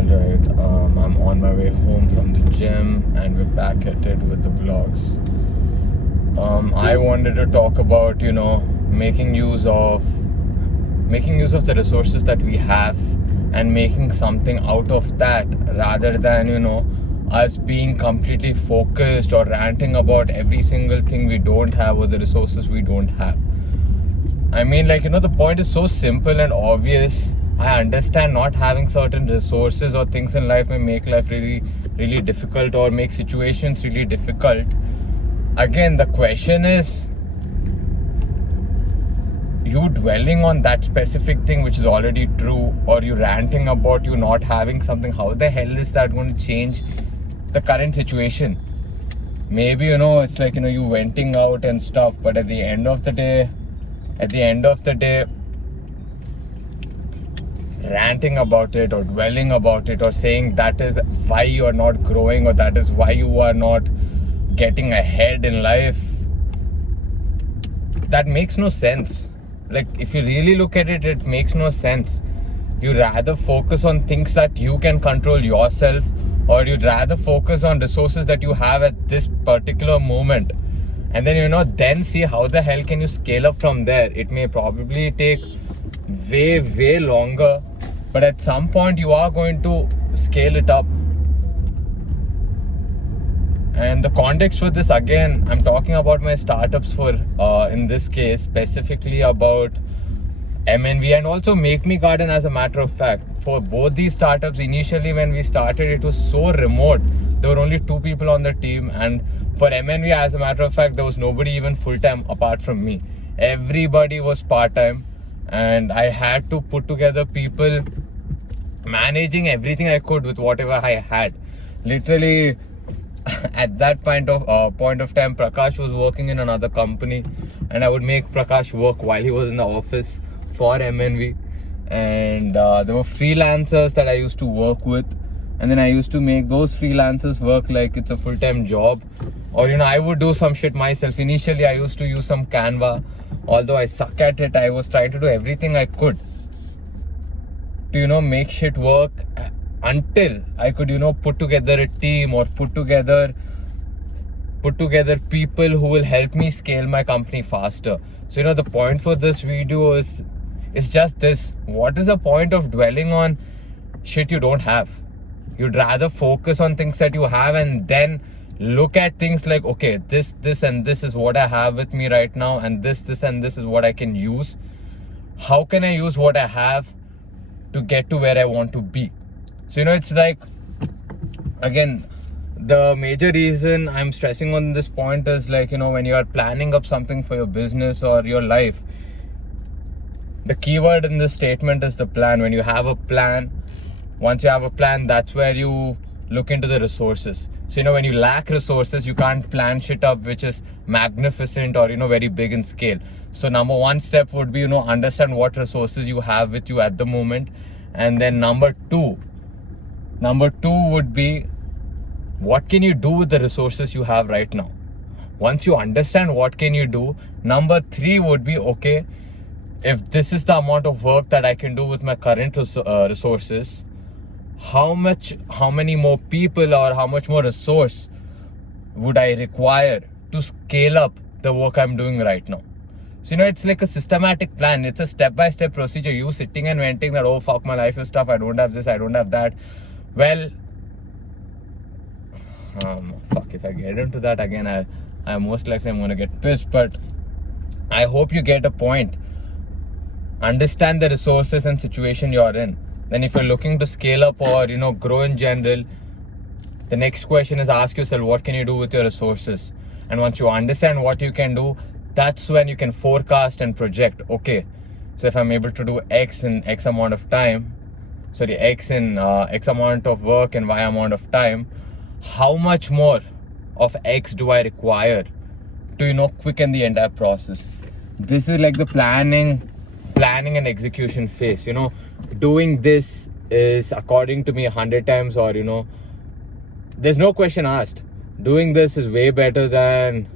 Alright, I'm on my way home from the gym and we're back at it with the vlogs. I wanted to talk about, making use of the resources that we have and making something out of that, rather than, us being completely focused or ranting about every single thing we don't have or the resources we don't have. I mean, the point is so simple and obvious. I understand not having certain resources or things in life may make life really, really difficult or make situations really difficult. Again, the question is, you dwelling on that specific thing which is already true, or you ranting about you not having something. How the hell is that going to change the current situation? Maybe, it's like, you venting out and stuff, but at the end of the day, ranting about it or dwelling about it or saying that is why you are not growing or that is why you are not getting ahead in life, that makes no sense. Like, if you really look at it, it makes no sense. You rather focus on things that you can control yourself, or you'd rather focus on resources that you have at this particular moment, and then then see how the hell can you scale up from there. It may probably take way longer, but at some point you are going to scale it up. And the context for this, again, I'm talking about my startups for in this case specifically about MNV and also MakeMeGarden. As a matter of fact, for both these startups, initially when we started, it was so remote. There were only 2 people on the team, and for MNV, as a matter of fact, there was nobody even full-time apart from me. Everybody was part-time, and I had to put together people managing everything I could with whatever I had. Literally, at that point of time, Prakash was working in another company, and I would make Prakash work while he was in the office for MNV. And there were freelancers that I used to work with, and then I used to make those freelancers work like it's a full-time job. Or I would do some shit myself. Initially I used to use some Canva. Although I suck at it, I was trying to do everything I could to make shit work until I could put together a team or put together people who will help me scale my company faster. So the point for this video is just this: what is the point of dwelling on shit you don't have? You'd rather focus on things that you have and then look at things like, okay, this and this is what I have with me right now, and this and this is what I can use. How can I use what I have to get to where I want to be? So it's like, again, the major reason I'm stressing on this point is like, when you are planning up something for your business or your life, the keyword in this statement is the plan. When you have a plan, once you have a plan, that's where you look into the resources. So when you lack resources, you can't plan shit up which is magnificent or very big in scale. So number 1 step would be understand what resources you have with you at the moment. And then number two would be, what can you do with the resources you have right now? Once you understand what can you do, number 3 would be, okay, if this is the amount of work that I can do with my current resources, how many more people or how much more resource would I require to scale up the work I'm doing right now? So it's like a systematic plan. It's a step-by-step procedure. You sitting and venting that, oh fuck, my life is tough, I don't have this, I don't have that. Well, fuck, if I get into that again, I most likely I'm gonna get pissed. But I hope you get a point. Understand the resources and situation you're in. Then if you're looking to scale up or grow in general, the next question is, ask yourself, what can you do with your resources? And once you understand what you can do, that's when you can forecast and project. Okay, so if I'm able to do X in X amount of time, X in X amount of work and Y amount of time, how much more of X do I require to quicken the entire process? This is like the planning and execution phase. Doing this is, according to me, 100 times, or there's no question asked, doing this is way better than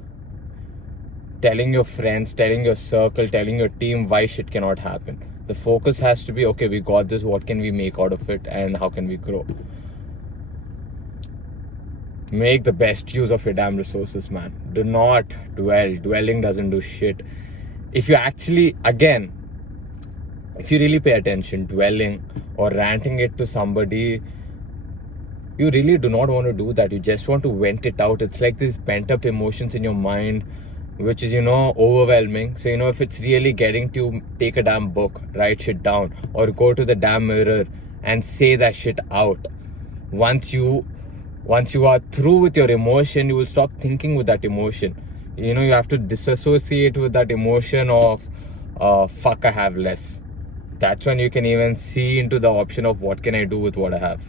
telling your friends, telling your circle, telling your team why shit cannot happen. The focus has to be, okay, we got this, what can we make out of it and how can we grow? Make the best use of your damn resources, man. Do not dwell. Dwelling doesn't do shit. If you actually, again, if you really pay attention, dwelling or ranting it to somebody, you really do not want to do that. You just want to vent it out. It's like these pent up emotions in your mind, which is, overwhelming. So, if it's really getting to you, take a damn book, write shit down, or go to the damn mirror and say that shit out. Once you are through with your emotion, you will stop thinking with that emotion. You have to disassociate with that emotion of, fuck, I have less. That's when you can even see into the option of what can I do with what I have.